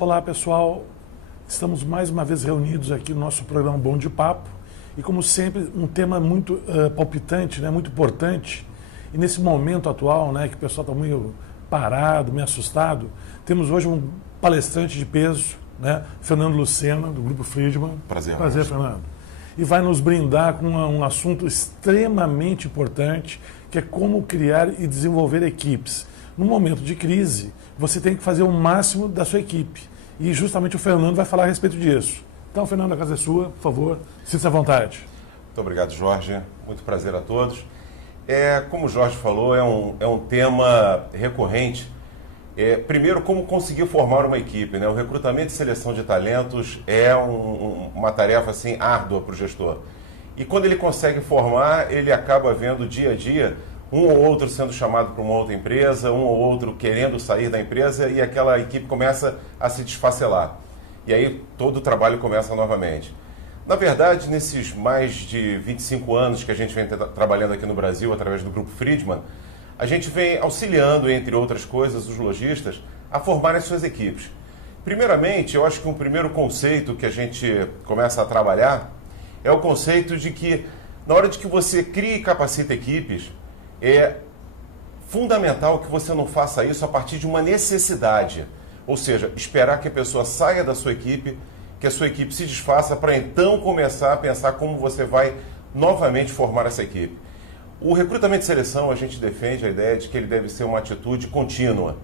Olá pessoal, estamos mais uma vez reunidos aqui no nosso programa Bom de Papo e como sempre um tema muito palpitante, né, muito importante e nesse momento atual, né, que o pessoal está meio parado, meio assustado, temos hoje um palestrante de peso, né, Fernando Lucena, do Grupo Friedman. Prazer, Fernando. E vai nos brindar com um assunto extremamente importante, que é como criar e desenvolver equipes. No momento de crise, você tem que fazer o máximo da sua equipe. E justamente o Fernando vai falar a respeito disso. Então, Fernando, a casa é sua, por favor, sinta-se à vontade. Muito obrigado, Jorge. Muito prazer a todos. Como o Jorge falou, é um tema recorrente. Primeiro, como conseguir formar uma equipe, né? O recrutamento e seleção de talentos é uma tarefa assim, árdua para o gestor. E quando ele consegue formar, ele acaba vendo dia a dia um ou outro sendo chamado para uma outra empresa, um ou outro querendo sair da empresa e aquela equipe começa a se desfacelar. E aí todo o trabalho começa novamente. Na verdade, nesses mais de 25 anos que a gente vem trabalhando aqui no Brasil através do Grupo Friedman, a gente vem auxiliando, entre outras coisas, os lojistas a formarem suas equipes. Primeiramente, eu acho que um primeiro conceito que a gente começa a trabalhar é o conceito de que, na hora de que você cria e capacita equipes, é fundamental que você não faça isso a partir de uma necessidade. Ou seja, esperar que a pessoa saia da sua equipe, que a sua equipe se desfaça, para então começar a pensar como você vai novamente formar essa equipe. O recrutamento e seleção, a gente defende a ideia de que ele deve ser uma atitude contínua,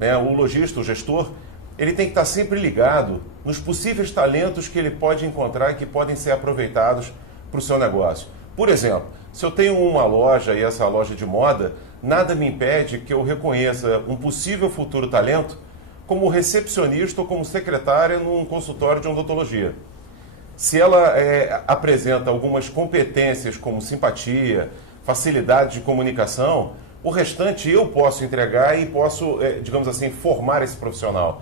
né? O lojista, o gestor, ele tem que estar sempre ligado nos possíveis talentos que ele pode encontrar e que podem ser aproveitados para o seu negócio. Por exemplo, se eu tenho uma loja e essa loja de moda, nada me impede que eu reconheça um possível futuro talento como recepcionista ou como secretária num consultório de odontologia. Se ela apresenta algumas competências como simpatia, facilidade de comunicação, o restante eu posso entregar e posso, digamos assim, formar esse profissional.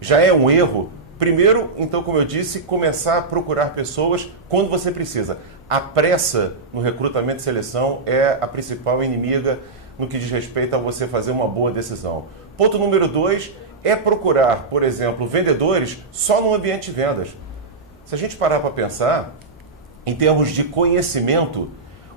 Já é um erro, primeiro, então, como eu disse, começar a procurar pessoas quando você precisa. A pressa no recrutamento e seleção é a principal inimiga no que diz respeito a você fazer uma boa decisão. Ponto número 2 é procurar, por exemplo, vendedores só no ambiente de vendas. Se a gente parar para pensar, em termos de conhecimento,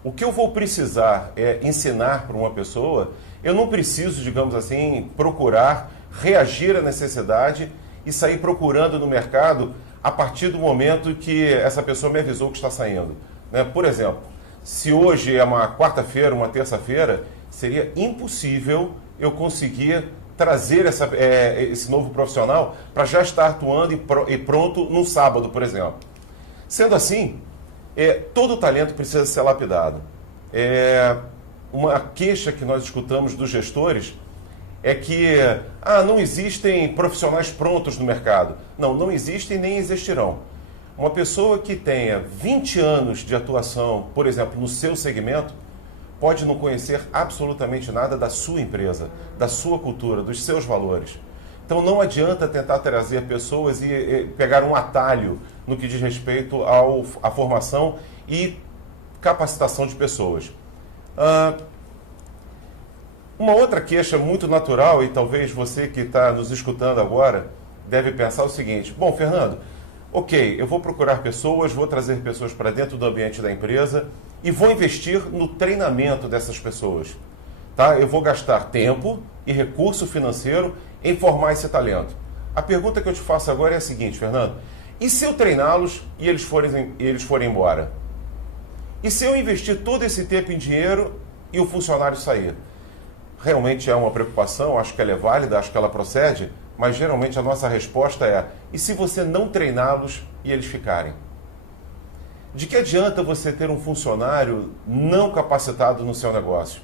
o que eu vou precisar ensinar para uma pessoa, eu não preciso, digamos assim, procurar reagir à necessidade e sair procurando no mercado a partir do momento que essa pessoa me avisou que está saindo. Né? Por exemplo, se hoje é uma quarta-feira, uma terça-feira, seria impossível eu conseguir trazer esse novo profissional para já estar atuando e pronto no sábado, por exemplo. Sendo assim, todo talento precisa ser lapidado. Uma queixa que nós escutamos dos gestores é que não existem profissionais prontos no mercado. Não existem nem existirão. Uma pessoa que tenha 20 anos de atuação, por exemplo, no seu segmento, pode não conhecer absolutamente nada da sua empresa, da sua cultura, dos seus valores. Então não adianta tentar trazer pessoas e pegar um atalho no que diz respeito à formação e capacitação de pessoas. Uma outra queixa muito natural, e talvez você que está nos escutando agora deve pensar o seguinte: bom, Fernando, ok, eu vou procurar pessoas, vou trazer pessoas para dentro do ambiente da empresa e vou investir no treinamento dessas pessoas. Tá? Eu vou gastar tempo e recurso financeiro em formar esse talento. A pergunta que eu te faço agora é a seguinte, Fernando: e se eu treiná-los e eles forem embora? E se eu investir todo esse tempo em dinheiro e o funcionário sair? Realmente é uma preocupação, acho que ela é válida, acho que ela procede, mas geralmente a nossa resposta é: e se você não treiná-los e eles ficarem? De que adianta você ter um funcionário não capacitado no seu negócio?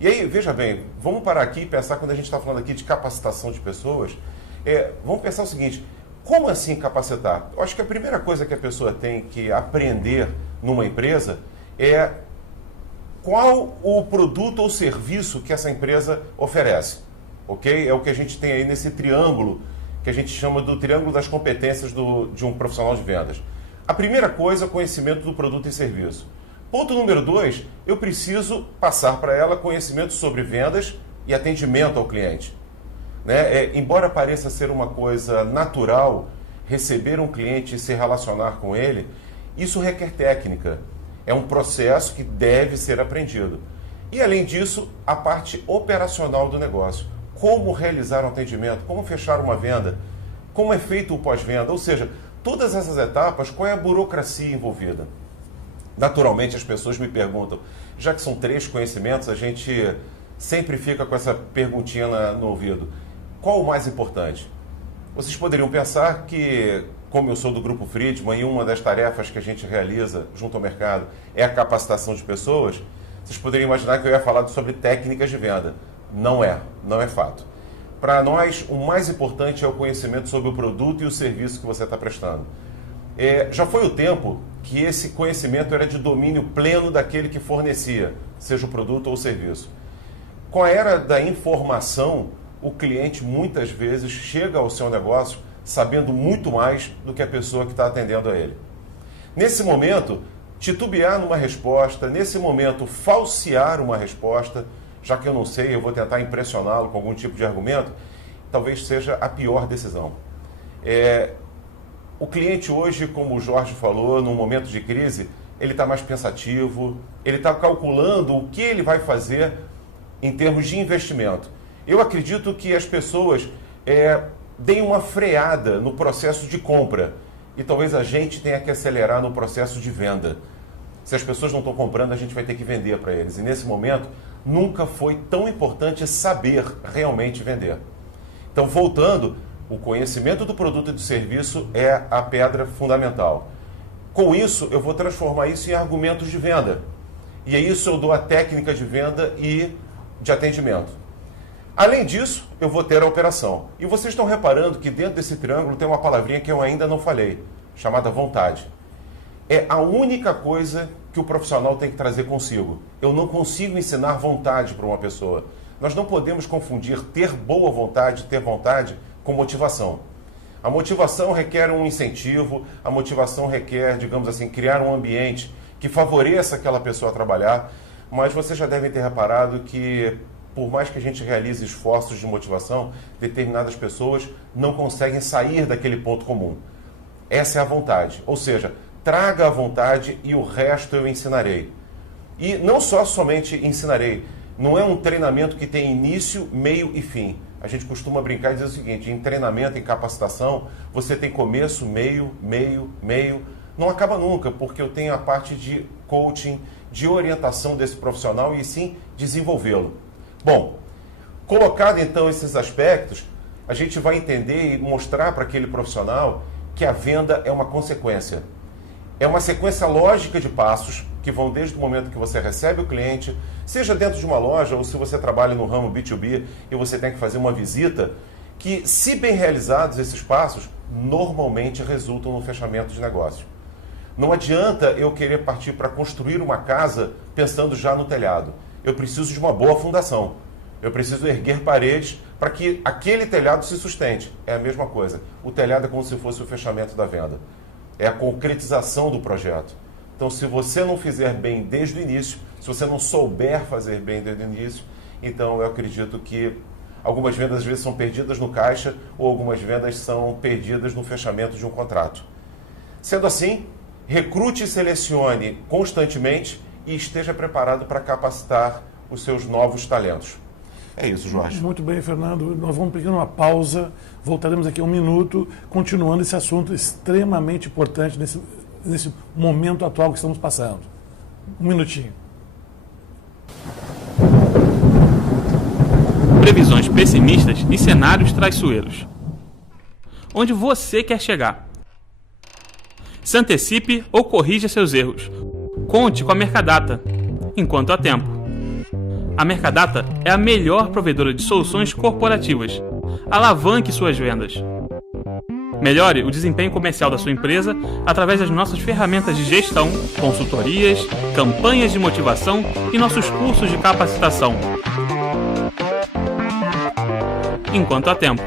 E aí, veja bem, vamos parar aqui e pensar, quando a gente está falando aqui de capacitação de pessoas, vamos pensar o seguinte: como assim capacitar? Eu acho que a primeira coisa que a pessoa tem que aprender numa empresa é qual o produto ou serviço que essa empresa oferece. Ok? É o que a gente tem aí nesse triângulo, que a gente chama do triângulo das competências de um profissional de vendas. A primeira coisa é o conhecimento do produto e serviço. Ponto número 2, eu preciso passar para ela conhecimento sobre vendas e atendimento ao cliente. né? Embora pareça ser uma coisa natural, receber um cliente e se relacionar com ele, isso requer técnica. É um processo que deve ser aprendido. E, além disso, a parte operacional do negócio. Como realizar um atendimento, como fechar uma venda, como é feito o pós-venda, ou seja, todas essas etapas, qual é a burocracia envolvida? Naturalmente, as pessoas me perguntam, já que são 3 conhecimentos, a gente sempre fica com essa perguntinha no ouvido. Qual o mais importante? Vocês poderiam pensar que, como eu sou do Grupo Friedman e uma das tarefas que a gente realiza junto ao mercado é a capacitação de pessoas, vocês poderiam imaginar que eu ia falar sobre técnicas de venda. Não é fato. Para nós, o mais importante é o conhecimento sobre o produto e o serviço que você está prestando. Já foi o tempo que esse conhecimento era de domínio pleno daquele que fornecia, seja o produto ou o serviço. Com a era da informação, o cliente muitas vezes chega ao seu negócio sabendo muito mais do que a pessoa que está atendendo a ele. Nesse momento, titubear numa resposta, nesse momento, falsear uma resposta, já que eu não sei, eu vou tentar impressioná-lo com algum tipo de argumento, talvez seja a pior decisão. O cliente hoje, como o Jorge falou, num momento de crise, ele está mais pensativo, ele está calculando o que ele vai fazer em termos de investimento. Eu acredito que as pessoas deem uma freada no processo de compra e talvez a gente tenha que acelerar no processo de venda. Se as pessoas não estão comprando, a gente vai ter que vender para eles. E nesse momento, nunca foi tão importante saber realmente vender. Então, voltando, o conhecimento do produto e do serviço é a pedra fundamental. Com isso, eu vou transformar isso em argumentos de venda. E é isso eu dou a técnica de venda e de atendimento. Além disso, eu vou ter a operação. E vocês estão reparando que dentro desse triângulo tem uma palavrinha que eu ainda não falei, chamada vontade. É a única coisa que o profissional tem que trazer consigo. Eu não consigo ensinar vontade para uma pessoa. Nós não podemos confundir ter boa vontade, ter vontade, com motivação. A motivação requer um incentivo, a motivação requer, digamos assim, criar um ambiente que favoreça aquela pessoa a trabalhar, mas vocês já devem ter reparado que, por mais que a gente realize esforços de motivação, determinadas pessoas não conseguem sair daquele ponto comum. Essa é a vontade, ou seja, traga a vontade e o resto eu ensinarei. E não somente ensinarei, não é um treinamento que tem início, meio e fim. A gente costuma brincar e dizer o seguinte, em treinamento, em capacitação, você tem começo, meio, não acaba nunca, porque eu tenho a parte de coaching, de orientação desse profissional e sim desenvolvê-lo. Bom, colocado então esses aspectos, a gente vai entender e mostrar para aquele profissional que a venda é uma consequência. É uma sequência lógica de passos que vão desde o momento que você recebe o cliente, seja dentro de uma loja ou se você trabalha no ramo B2B e você tem que fazer uma visita, que, se bem realizados esses passos, normalmente resultam no fechamento de negócio. Não adianta eu querer partir para construir uma casa pensando já no telhado. Eu preciso de uma boa fundação. Eu preciso erguer paredes para que aquele telhado se sustente. É a mesma coisa. O telhado é como se fosse o fechamento da venda. É a concretização do projeto. Então, se você não fizer bem desde o início, se você não souber fazer bem desde o início, então eu acredito que algumas vendas às vezes são perdidas no caixa ou algumas vendas são perdidas no fechamento de um contrato. Sendo assim, recrute e selecione constantemente e esteja preparado para capacitar os seus novos talentos. É isso, Jorge. Muito bem, Fernando. Nós vamos pegar uma pausa, voltaremos aqui 1 minuto, continuando esse assunto extremamente importante nesse momento atual que estamos passando. 1 minutinho. Previsões pessimistas e cenários traiçoeiros. Onde você quer chegar? Se antecipe ou corrija seus erros. Conte com a Mercadata, enquanto há tempo. A Mercadata é a melhor provedora de soluções corporativas. Alavanque suas vendas. Melhore o desempenho comercial da sua empresa através das nossas ferramentas de gestão, consultorias, campanhas de motivação e nossos cursos de capacitação. Enquanto há tempo.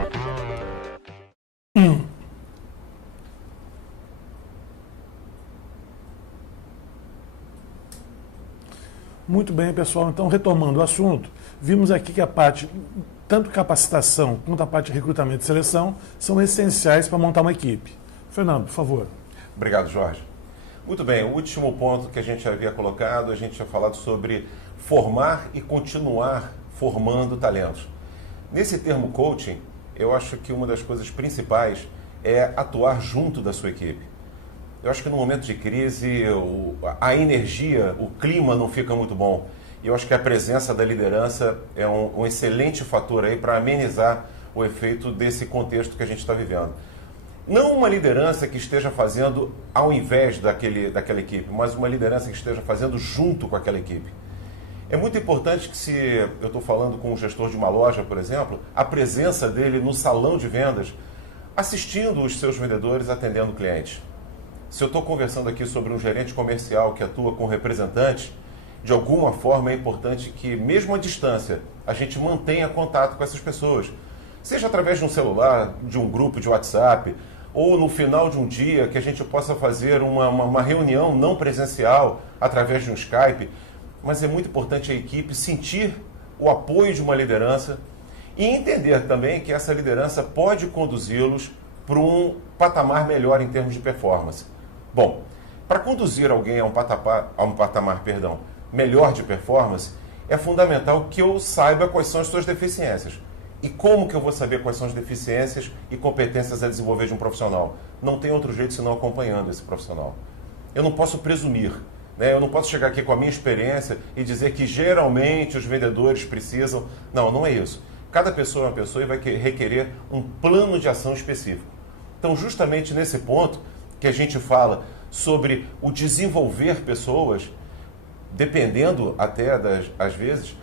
Muito bem, pessoal. Então, retomando o assunto, vimos aqui que a parte tanto capacitação quanto a parte de recrutamento e seleção são essenciais para montar uma equipe. Fernando, por favor. Obrigado, Jorge. Muito bem, o último ponto que a gente havia colocado, a gente tinha falado sobre formar e continuar formando talentos. Nesse termo coaching, eu acho que uma das coisas principais é atuar junto da sua equipe. Eu acho que no momento de crise, a energia, o clima não fica muito bom. E eu acho que a presença da liderança é um excelente fator aí para amenizar o efeito desse contexto que a gente está vivendo. Não uma liderança que esteja fazendo ao invés daquela equipe, mas uma liderança que esteja fazendo junto com aquela equipe. É muito importante que, se eu estou falando com um gestor de uma loja, por exemplo, a presença dele no salão de vendas, assistindo os seus vendedores, atendendo clientes. Se eu estou conversando aqui sobre um gerente comercial que atua com representantes, de alguma forma é importante que, mesmo à distância, a gente mantenha contato com essas pessoas. Seja através de um celular, de um grupo de WhatsApp, ou no final de um dia que a gente possa fazer uma reunião não presencial através de um Skype. Mas é muito importante a equipe sentir o apoio de uma liderança e entender também que essa liderança pode conduzi-los para um patamar melhor em termos de performance. Bom, para conduzir alguém a um patamar melhor de performance, é fundamental que eu saiba quais são as suas deficiências. E como que eu vou saber quais são as deficiências e competências a desenvolver de um profissional? Não tem outro jeito senão acompanhando esse profissional. Eu não posso presumir, né? Eu não posso chegar aqui com a minha experiência e dizer que geralmente os vendedores precisam. Não, não é isso. Cada pessoa é uma pessoa e vai requerer um plano de ação específico. Então, justamente nesse ponto que a gente fala sobre o desenvolver pessoas, dependendo até às vezes,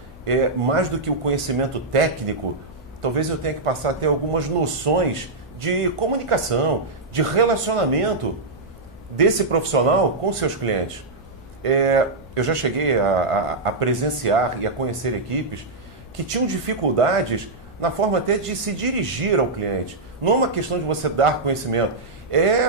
mais do que o conhecimento técnico, talvez eu tenha que passar a ter algumas noções de comunicação, de relacionamento desse profissional com seus clientes. Eu já cheguei a presenciar e a conhecer equipes que tinham dificuldades na forma até de se dirigir ao cliente. Não é uma questão de você dar conhecimento,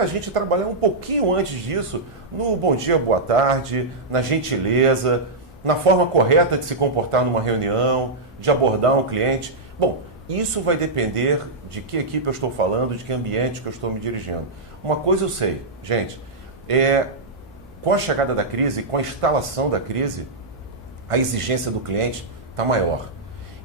a gente trabalhar um pouquinho antes disso, no bom dia, boa tarde, na gentileza, na forma correta de se comportar numa reunião, de abordar um cliente. Bom, isso vai depender de que equipe eu estou falando, de que ambiente que eu estou me dirigindo. Uma coisa eu sei, gente, com a chegada da crise, com a instalação da crise, a exigência do cliente está maior.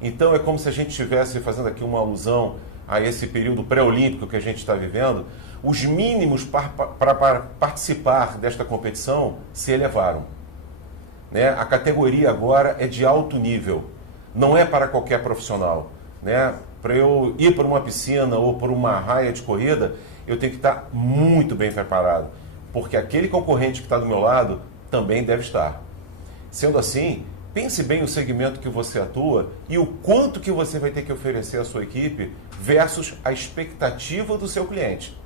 Então é como se a gente estivesse fazendo aqui uma alusão a esse período pré-olímpico que a gente está vivendo. Os mínimos para participar desta competição se elevaram. Né? A categoria agora é de alto nível, não é para qualquer profissional. Né? Para eu ir para uma piscina ou para uma raia de corrida, eu tenho que estar muito bem preparado, porque aquele concorrente que está do meu lado também deve estar. Sendo assim, pense bem o segmento que você atua e o quanto que você vai ter que oferecer à sua equipe versus a expectativa do seu cliente.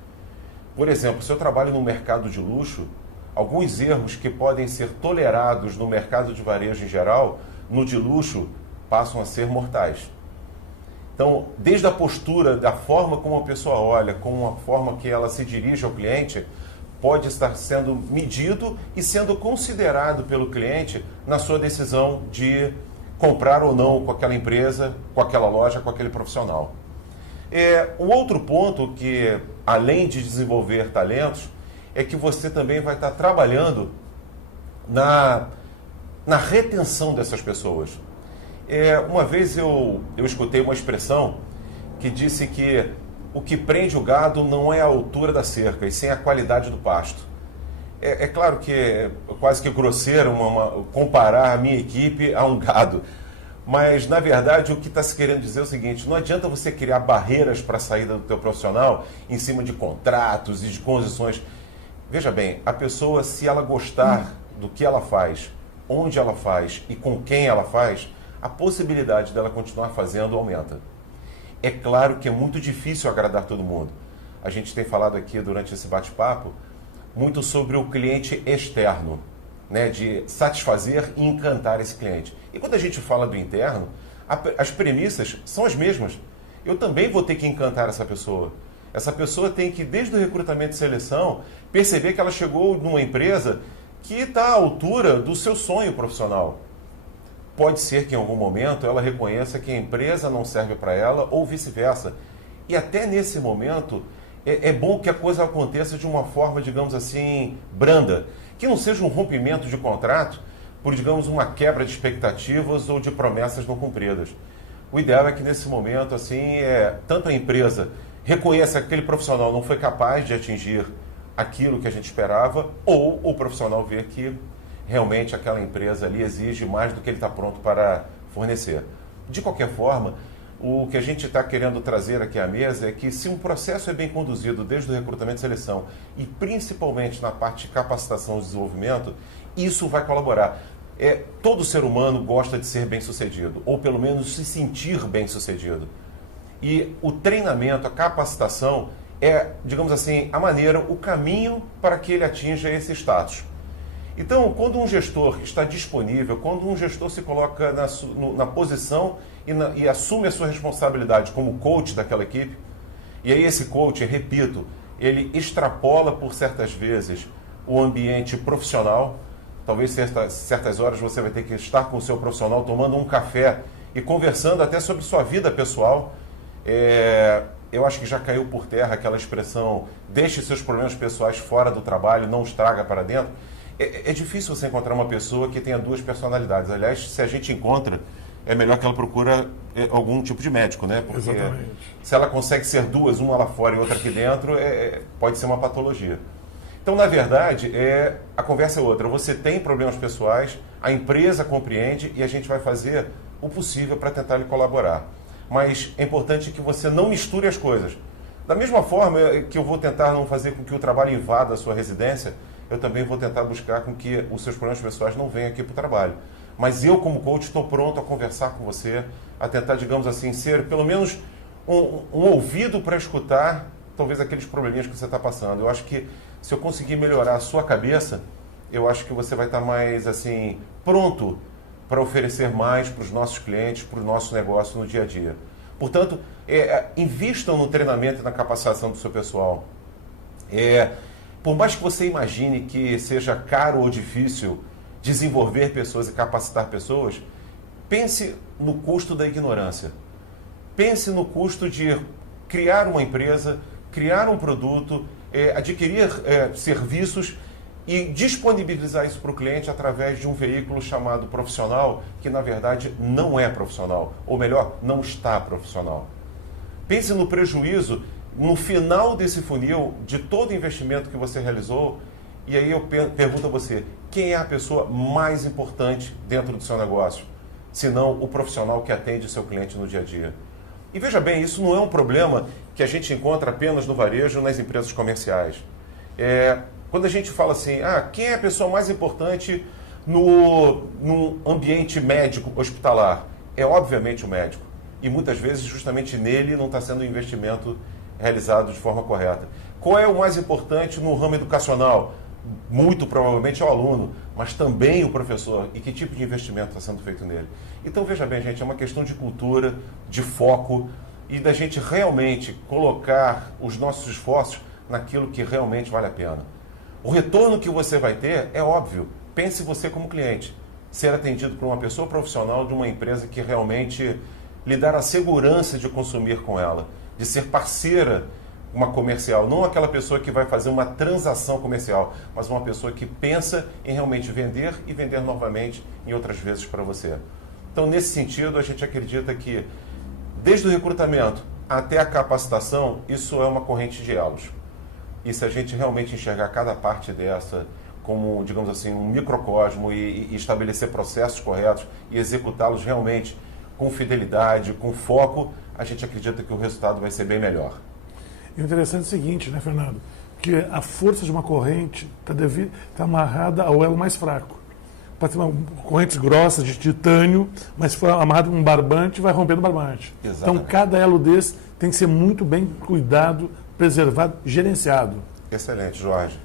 Por exemplo, se eu trabalho no mercado de luxo, alguns erros que podem ser tolerados no mercado de varejo em geral, no de luxo, passam a ser mortais. Então, desde a postura, da forma como a pessoa olha, com a forma que ela se dirige ao cliente, pode estar sendo medido e sendo considerado pelo cliente na sua decisão de comprar ou não com aquela empresa, com aquela loja, com aquele profissional. O outro ponto que, além de desenvolver talentos, é que você também vai estar trabalhando na retenção dessas pessoas. Uma vez eu escutei uma expressão que disse que o que prende o gado não é a altura da cerca, e sim a qualidade do pasto. É claro que é quase que grosseiro comparar a minha equipe a um gado, mas, na verdade, o que está se querendo dizer é o seguinte: não adianta você criar barreiras para a saída do teu profissional em cima de contratos e de condições. Veja bem, a pessoa, se ela gostar do que ela faz, onde ela faz e com quem ela faz, a possibilidade dela continuar fazendo aumenta. É claro que é muito difícil agradar todo mundo. A gente tem falado aqui durante esse bate-papo muito sobre o cliente externo, né, de satisfazer e encantar esse cliente. E quando a gente fala do interno, as premissas são as mesmas. Eu também vou ter que encantar essa pessoa. Essa pessoa tem que, desde o recrutamento e seleção, perceber que ela chegou numa empresa que está à altura do seu sonho profissional. pode ser que em algum momento ela reconheça que a empresa não serve para ela ou vice-versa. E até nesse momento é bom que a coisa aconteça de uma forma, digamos assim, branda, que não seja um rompimento de contrato por, digamos, uma quebra de expectativas ou de promessas não cumpridas. O ideal é que nesse momento, assim, tanto a empresa reconheça que aquele profissional não foi capaz de atingir aquilo que a gente esperava, ou o profissional ver que realmente aquela empresa ali exige mais do que ele está pronto para fornecer. De qualquer forma, o que a gente está querendo trazer aqui à mesa é que se um processo é bem conduzido desde o recrutamento e seleção e principalmente na parte de capacitação e desenvolvimento, isso vai colaborar. Todo ser humano gosta de ser bem-sucedido, ou pelo menos se sentir bem-sucedido. E o treinamento, a capacitação digamos assim, a maneira, o caminho para que ele atinja esse status. Então, quando um gestor está disponível, quando um gestor se coloca na posição e assume a sua responsabilidade como coach daquela equipe, e aí esse coach, repito, ele extrapola por certas vezes o ambiente profissional. Talvez certas horas você vai ter que estar com o seu profissional tomando um café e conversando até sobre sua vida pessoal. Eu acho que já caiu por terra aquela expressão: deixe seus problemas pessoais fora do trabalho, não os traga para dentro. É difícil você encontrar uma pessoa que tenha duas personalidades. Aliás, se a gente encontra, é melhor que ela procure algum tipo de médico, né? Porque exatamente. Se ela consegue ser duas, uma lá fora e outra aqui dentro, pode ser uma patologia. Então, na verdade, a conversa é outra. Você tem problemas pessoais, a empresa compreende e a gente vai fazer o possível para tentar lhe colaborar. Mas é importante que você não misture as coisas. Da mesma forma que eu vou tentar não fazer com que o trabalho invada a sua residência, eu também vou tentar buscar com que os seus problemas pessoais não venham aqui para o trabalho. Mas eu, como coach, estou pronto a conversar com você, a tentar, digamos assim, ser pelo menos um ouvido para escutar talvez aqueles probleminhas que você está passando. Eu acho que se eu conseguir melhorar a sua cabeça, eu acho que você vai estar mais assim pronto para oferecer mais para os nossos clientes, para o nosso negócio no dia a dia. Portanto, invistam no treinamento e na capacitação do seu pessoal. Por mais que você imagine que seja caro ou difícil desenvolver pessoas e capacitar pessoas, pense no custo da ignorância. Pense no custo de criar uma empresa, criar um produto, adquirir serviços e disponibilizar isso para o cliente através de um veículo chamado profissional, que na verdade não é profissional, ou melhor, não está profissional. Pense no prejuízo no final desse funil de todo o investimento que você realizou, e aí eu pergunto a você, quem é a pessoa mais importante dentro do seu negócio, se não o profissional que atende o seu cliente no dia a dia? E veja bem, isso não é um problema que a gente encontra apenas no varejo, nas empresas comerciais. Quando a gente fala assim, quem é a pessoa mais importante no ambiente médico hospitalar? É obviamente o médico. E muitas vezes justamente nele não está sendo um investimento realizado de forma correta. Qual é o mais importante no ramo educacional? Muito provavelmente é o aluno, mas também o professor. E que tipo de investimento está sendo feito nele? Então, veja bem, gente, é uma questão de cultura, de foco e da gente realmente colocar os nossos esforços naquilo que realmente vale a pena. O retorno que você vai ter é óbvio. Pense você como cliente. Ser atendido por uma pessoa profissional de uma empresa que realmente lhe dá a segurança de consumir com ela, de ser parceira, uma comercial, não aquela pessoa que vai fazer uma transação comercial, mas uma pessoa que pensa em realmente vender e vender novamente em outras vezes para você. Então, nesse sentido, a gente acredita que desde o recrutamento até a capacitação, isso é uma corrente de elos. E se a gente realmente enxergar cada parte dessa como, digamos assim, um microcosmo e estabelecer processos corretos e executá-los realmente com fidelidade, com foco, a gente acredita que o resultado vai ser bem melhor. E o interessante é o seguinte, né, Fernando? Que a força de uma corrente está amarrada ao elo mais fraco. Pode ser uma corrente grossa de titânio, mas se for amarrado um barbante, vai rompendo o barbante. Exatamente. Então, cada elo desse tem que ser muito bem cuidado, preservado, gerenciado. Excelente, Jorge.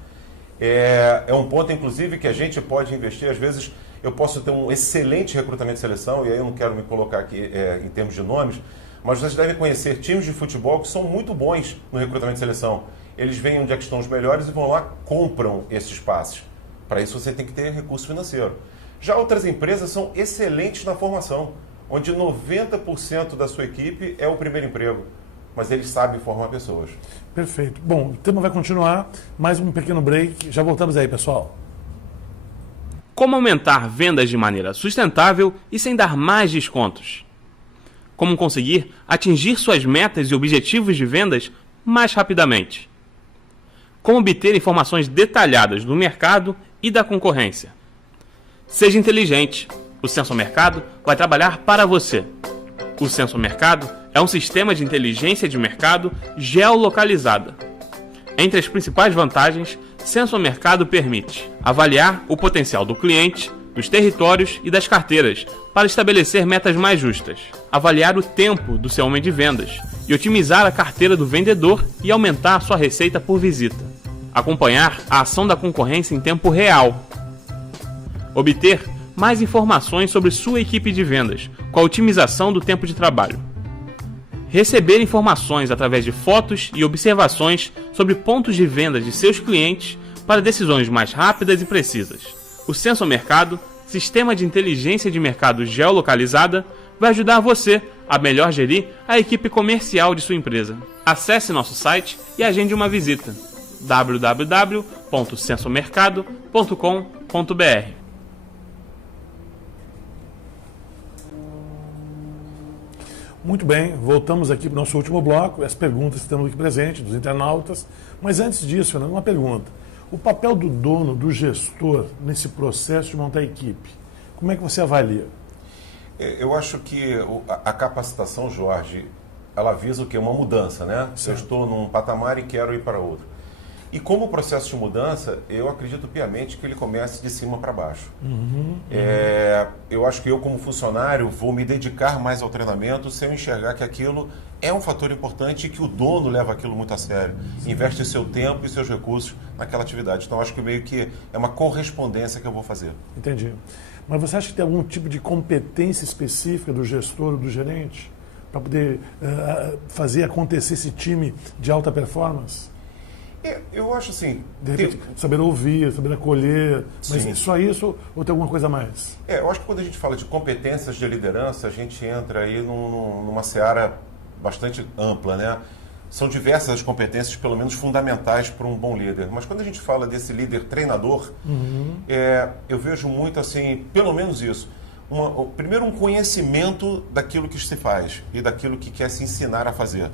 É um ponto, inclusive, que a gente pode investir. Às vezes, eu posso ter um excelente recrutamento e seleção, e aí eu não quero me colocar aqui em termos de nomes, mas vocês devem conhecer times de futebol que são muito bons no recrutamento e seleção. Eles veem onde é que estão os melhores e vão lá, compram esses passes. Para isso você tem que ter recurso financeiro. Já outras empresas são excelentes na formação, onde 90% da sua equipe é o primeiro emprego, mas eles sabem formar pessoas. Perfeito. Bom, o tema vai continuar, mais um pequeno break, já voltamos aí, pessoal. Como aumentar vendas de maneira sustentável e sem dar mais descontos? Como conseguir atingir suas metas e objetivos de vendas mais rapidamente? Como obter informações detalhadas do mercado e da concorrência? Seja inteligente. O Sensor Mercado vai trabalhar para você. O Sensor Mercado é um sistema de inteligência de mercado geolocalizada. Entre as principais vantagens, Sensor Mercado permite avaliar o potencial do cliente, dos territórios e das carteiras para estabelecer metas mais justas, avaliar o tempo do seu homem de vendas e otimizar a carteira do vendedor e aumentar sua receita por visita, acompanhar a ação da concorrência em tempo real, obter mais informações sobre sua equipe de vendas com a otimização do tempo de trabalho, receber informações através de fotos e observações sobre pontos de venda de seus clientes para decisões mais rápidas e precisas. O Sensor Mercado, sistema de inteligência de mercado geolocalizada, vai ajudar você a melhor gerir a equipe comercial de sua empresa. Acesse nosso site e agende uma visita: www.sensormercado.com.br. Muito bem, voltamos aqui para o nosso último bloco, as perguntas que temos aqui presentes, dos internautas. Mas antes disso, Fernando, uma pergunta. O papel do dono, do gestor, nesse processo de montar a equipe, como é que você avalia? Eu acho que a capacitação, Jorge, ela visa o quê? Uma mudança, né? Se eu estou num patamar e quero ir para outro. E como processo de mudança, eu acredito piamente que ele comece de cima para baixo. Eu acho que eu, como funcionário, vou me dedicar mais ao treinamento sem eu enxergar que aquilo é um fator importante e que o dono leva aquilo muito a sério. Sim. Investe seu tempo e seus recursos naquela atividade. Então, acho que meio que é uma correspondência que eu vou fazer. Entendi. Mas você acha que tem algum tipo de competência específica do gestor ou do gerente para poder fazer acontecer esse time de alta performance? Eu acho assim... De repente, saber ouvir, saber acolher, mas sim, só isso ou tem alguma coisa a mais? Eu acho que quando a gente fala de competências de liderança, a gente entra aí numa seara bastante ampla, né? São diversas as competências, pelo menos fundamentais para um bom líder. Mas quando a gente fala desse líder treinador, eu vejo muito assim, pelo menos isso. Primeiro, um conhecimento daquilo que se faz e daquilo que quer se ensinar a fazer.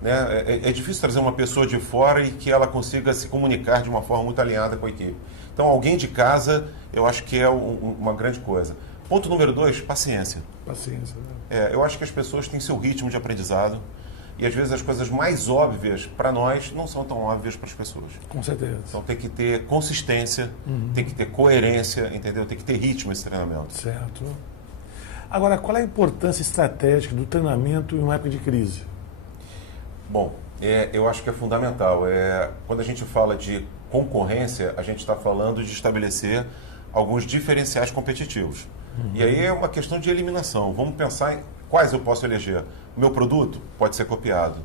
Né? É difícil trazer uma pessoa de fora e que ela consiga se comunicar de uma forma muito alinhada com a equipe. Então, alguém de casa, eu acho que é uma grande coisa. Ponto número 2, paciência. Paciência. Né? Eu acho que as pessoas têm seu ritmo de aprendizado e, às vezes, as coisas mais óbvias para nós não são tão óbvias para as pessoas. Com certeza. Então, tem que ter consistência, tem que ter coerência, entendeu? Tem que ter ritmo esse treinamento. Certo. Agora, qual é a importância estratégica do treinamento em uma época de crise? Bom, eu acho que é fundamental. Quando a gente fala de concorrência, a gente está falando de estabelecer alguns diferenciais competitivos. E aí é uma questão de eliminação. Vamos pensar em quais eu posso eleger. O meu produto pode ser copiado.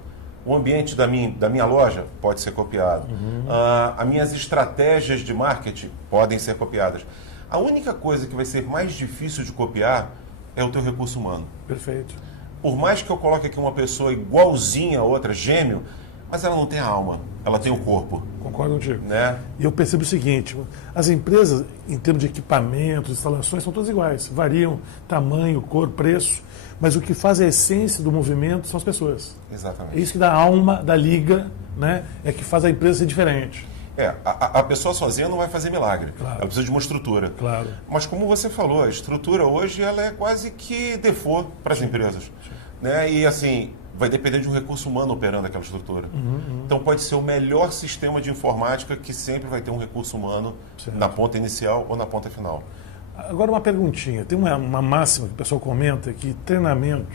O ambiente da minha loja pode ser copiado. As minhas estratégias de marketing podem ser copiadas. A única coisa que vai ser mais difícil de copiar é o teu recurso humano. Perfeito. Por mais que eu coloque aqui uma pessoa igualzinha a outra, gêmeo, mas ela não tem a alma, ela tem o corpo. Concordo contigo. Né? E eu percebo o seguinte, as empresas, em termos de equipamentos, instalações, são todas iguais. Variam tamanho, cor, preço, mas o que faz a essência do movimento são as pessoas. Exatamente. É isso que dá a alma da liga, né? É que faz a empresa ser diferente. A pessoa sozinha não vai fazer milagre. Claro. Ela precisa de uma estrutura. Claro. Mas como você falou, a estrutura hoje ela é quase que default para as empresas. Né? E assim, vai depender de um recurso humano operando aquela estrutura. Então pode ser o melhor sistema de informática que sempre vai ter um recurso humano na ponta inicial ou na ponta final. Agora uma perguntinha. Tem uma máxima que o pessoal comenta que treinamento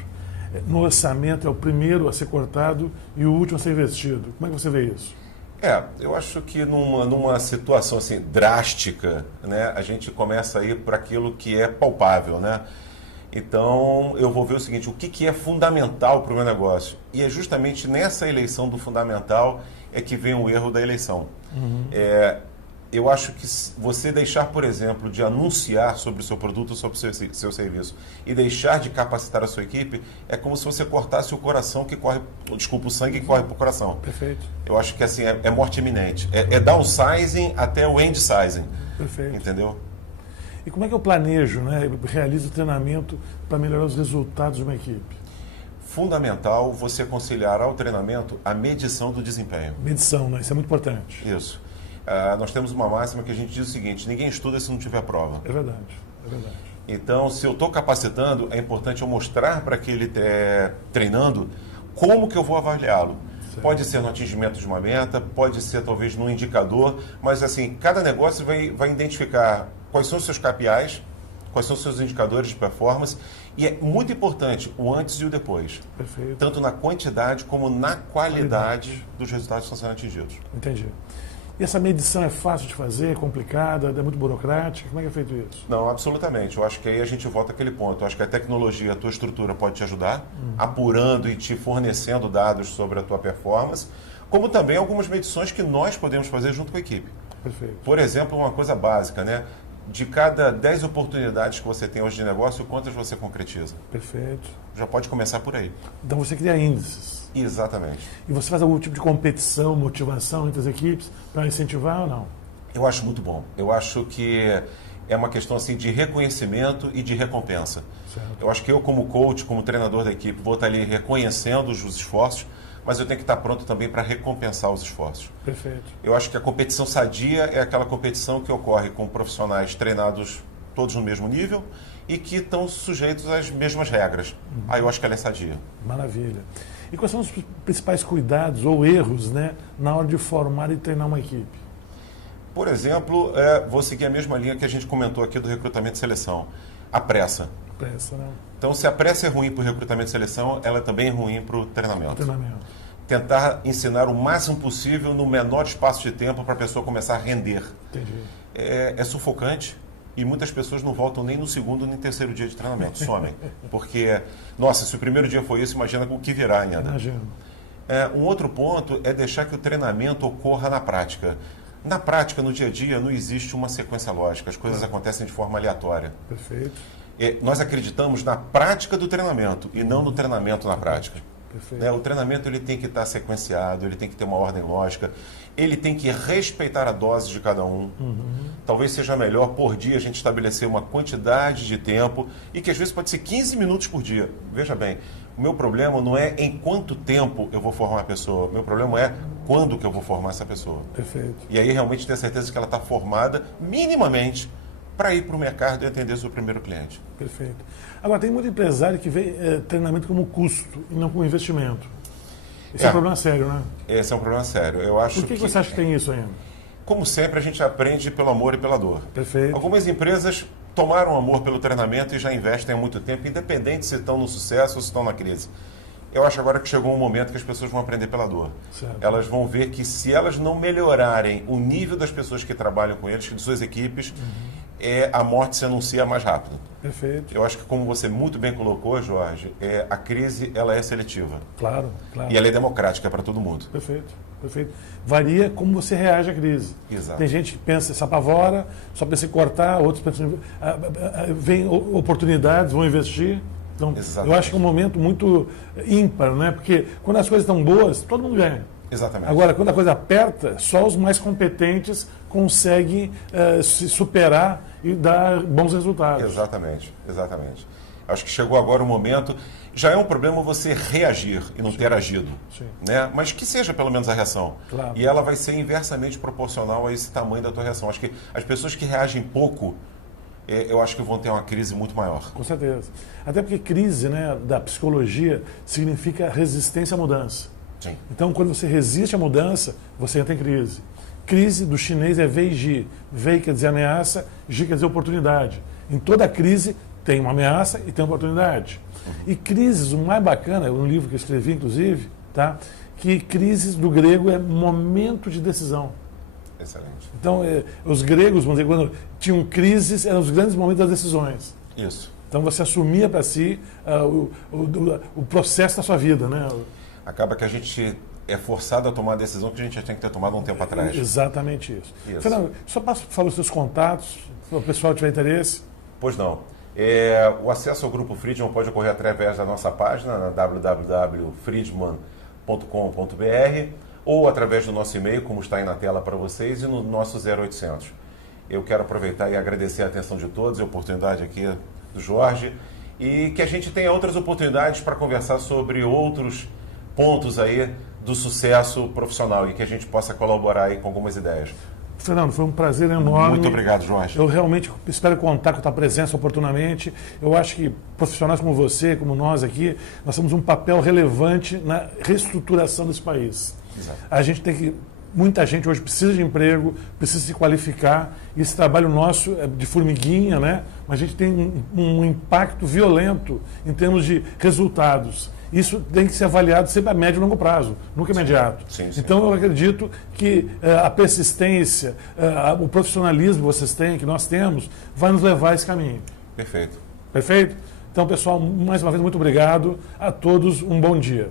no orçamento é o primeiro a ser cortado e o último a ser investido. Como é que você vê isso? Eu acho que numa situação assim drástica, né, a gente começa a ir para aquilo que é palpável, né? Então, eu vou ver o seguinte, o que é fundamental para o meu negócio? E é justamente nessa eleição do fundamental é que vem o erro da eleição. eu acho que você deixar, por exemplo, de anunciar sobre o seu produto ou sobre o seu serviço e deixar de capacitar a sua equipe é como se você cortasse o coração que corre, desculpa, o sangue que corre para o coração. Perfeito. Eu acho que assim é morte iminente. É downsizing até o endsizing. Perfeito. Entendeu? E como é que eu planejo, né, realizo treinamento para melhorar os resultados de uma equipe? Fundamental você conciliar ao treinamento a medição do desempenho. Medição, né? Isso é muito importante. Isso. Nós temos uma máxima que a gente diz o seguinte: ninguém estuda se não tiver prova. É verdade, é verdade. Então, se eu estou capacitando, é importante eu mostrar para aquele treinando como que eu vou avaliá-lo. Pode ser no atingimento de uma meta, pode ser talvez num indicador, mas assim, cada negócio vai identificar quais são os seus KPIs, quais são os seus indicadores de performance, e é muito importante o antes e o depois. Perfeito. Tanto na quantidade como na qualidade dos resultados que estão sendo atingidos. Entendi. E essa medição é fácil de fazer, é complicada, é muito burocrática? Como é que é feito isso? Não, absolutamente. Eu acho que aí a gente volta àquele ponto. Eu acho que a tecnologia, a tua estrutura pode te ajudar, apurando e te fornecendo dados sobre a tua performance, como também algumas medições que nós podemos fazer junto com a equipe. Perfeito. Por exemplo, uma coisa básica, né? De cada 10 oportunidades que você tem hoje de negócio, quantas você concretiza? Perfeito. Já pode começar por aí. Então você cria índices. Exatamente. E você faz algum tipo de competição, motivação entre as equipes para incentivar ou não? Eu acho muito bom. Eu acho que é uma questão assim de reconhecimento e de recompensa. Certo. Eu acho que eu, como coach, como treinador da equipe, vou estar ali reconhecendo os esforços, mas eu tenho que estar pronto também para recompensar os esforços. Perfeito. Eu acho que a competição sadia é aquela competição que ocorre com profissionais treinados todos no mesmo nível e que estão sujeitos às mesmas regras. Aí eu acho que ela é sadia. Maravilha. E quais são os principais cuidados ou erros, né, na hora de formar e treinar uma equipe? Por exemplo, vou seguir a mesma linha que a gente comentou aqui do recrutamento e seleção. A pressa. Pressa, né? Então, se a pressa é ruim para o recrutamento e seleção, ela também é ruim para o treinamento. Treinamento. Tentar ensinar o máximo possível no menor espaço de tempo para a pessoa começar a render. Entendi. É sufocante e muitas pessoas não voltam nem no segundo nem no terceiro dia de treinamento, somem. Porque, nossa, se o primeiro dia foi isso, imagina o que virá ainda. Imagino. Um outro ponto é deixar que o treinamento ocorra na prática. Na prática, no dia a dia, não existe uma sequência lógica, as coisas acontecem de forma aleatória. Perfeito. Nós acreditamos na prática do treinamento e não no treinamento na prática. Perfeito. O treinamento ele tem que estar sequenciado, ele tem que ter uma ordem lógica, ele tem que respeitar a dose de cada um. Talvez seja melhor por dia a gente estabelecer uma quantidade de tempo e que às vezes pode ser 15 minutos por dia. Veja bem, o meu problema não é em quanto tempo eu vou formar a pessoa, o meu problema é quando que eu vou formar essa pessoa. Perfeito. E aí realmente ter certeza que ela está formada minimamente para ir para o mercado e atender seu primeiro cliente. Perfeito. Agora, tem muito empresário que vê treinamento como custo e não como investimento. Esse é um problema sério, né? Esse é um problema sério. Eu acho Por que você acha que tem isso ainda? Como sempre, a gente aprende pelo amor e pela dor. Perfeito. Algumas empresas tomaram amor pelo treinamento e já investem há muito tempo, independente se estão no sucesso ou se estão na crise. Eu acho agora que chegou um momento que as pessoas vão aprender pela dor. Certo. Elas vão ver que se elas não melhorarem o nível das pessoas que trabalham com eles, de suas equipes, a morte se anuncia mais rápido. Perfeito. Eu acho que, como você muito bem colocou, Jorge, a crise ela é seletiva. Claro, claro. E ela é democrática para todo mundo. Perfeito, perfeito. Varia como você reage à crise. Exato. Tem gente que pensa, se apavora, só pensa em cortar, outros pensam, vem oportunidades, vão investir. Então, Exatamente. eu acho que é um momento muito ímpar, né? Porque quando as coisas estão boas, todo mundo ganha. Exatamente. Agora, quando a coisa aperta, só os mais competentes conseguem se superar e dar bons resultados. Exatamente, exatamente. Acho que chegou agora o momento. Já é um problema você reagir e não ter agido. Sim. Né? Mas que seja pelo menos a reação. Claro. E ela vai ser inversamente proporcional a esse tamanho da tua reação. Acho que as pessoas que reagem pouco, eu acho que vão ter uma crise muito maior. Com certeza. Até porque crise, né, da psicologia significa resistência à mudança. Sim. Então, quando você resiste à mudança, você entra em crise. Crise do chinês é Wei Ji. Wei quer dizer ameaça, Ji quer dizer oportunidade. Em toda crise tem uma ameaça e tem uma oportunidade. E crises, o mais bacana, um livro que eu escrevi, inclusive, tá? Que crises do grego é momento de decisão. Excelente. Então, os gregos, vamos dizer, quando tinham crises, eram os grandes momentos das decisões. Isso. Então, você assumia para si o processo da sua vida, né? Acaba que a gente é forçado a tomar a decisão que a gente já tinha que ter tomado um tempo atrás. Exatamente isso. Isso. Fernando, só passa, por favor, os seus contatos, se o pessoal tiver interesse. Pois não. O acesso ao Grupo Friedman pode ocorrer através da nossa página, na www.friedman.com.br, ou através do nosso e-mail, como está aí na tela para vocês, e no nosso 0800. Eu quero aproveitar e agradecer a atenção de todos, a oportunidade aqui do Jorge, e que a gente tenha outras oportunidades para conversar sobre outros pontos aí do sucesso profissional e que a gente possa colaborar aí com algumas ideias. Fernando, foi um prazer enorme. Muito obrigado, Jorge. Eu realmente espero contar com a tua presença oportunamente. Eu acho que profissionais como você, como nós aqui, nós temos um papel relevante na reestruturação desse país. Exato. A gente tem que... Muita gente hoje precisa de emprego, precisa se qualificar. E esse trabalho nosso é de formiguinha, né? Mas a gente tem um impacto violento em termos de resultados. Isso tem que ser avaliado sempre a médio e longo prazo, nunca imediato. Sim, sim. Então, eu acredito que a persistência, o profissionalismo que vocês têm, que nós temos, vai nos levar a esse caminho. Perfeito. Perfeito? Então, pessoal, mais uma vez, muito obrigado. A todos, um bom dia.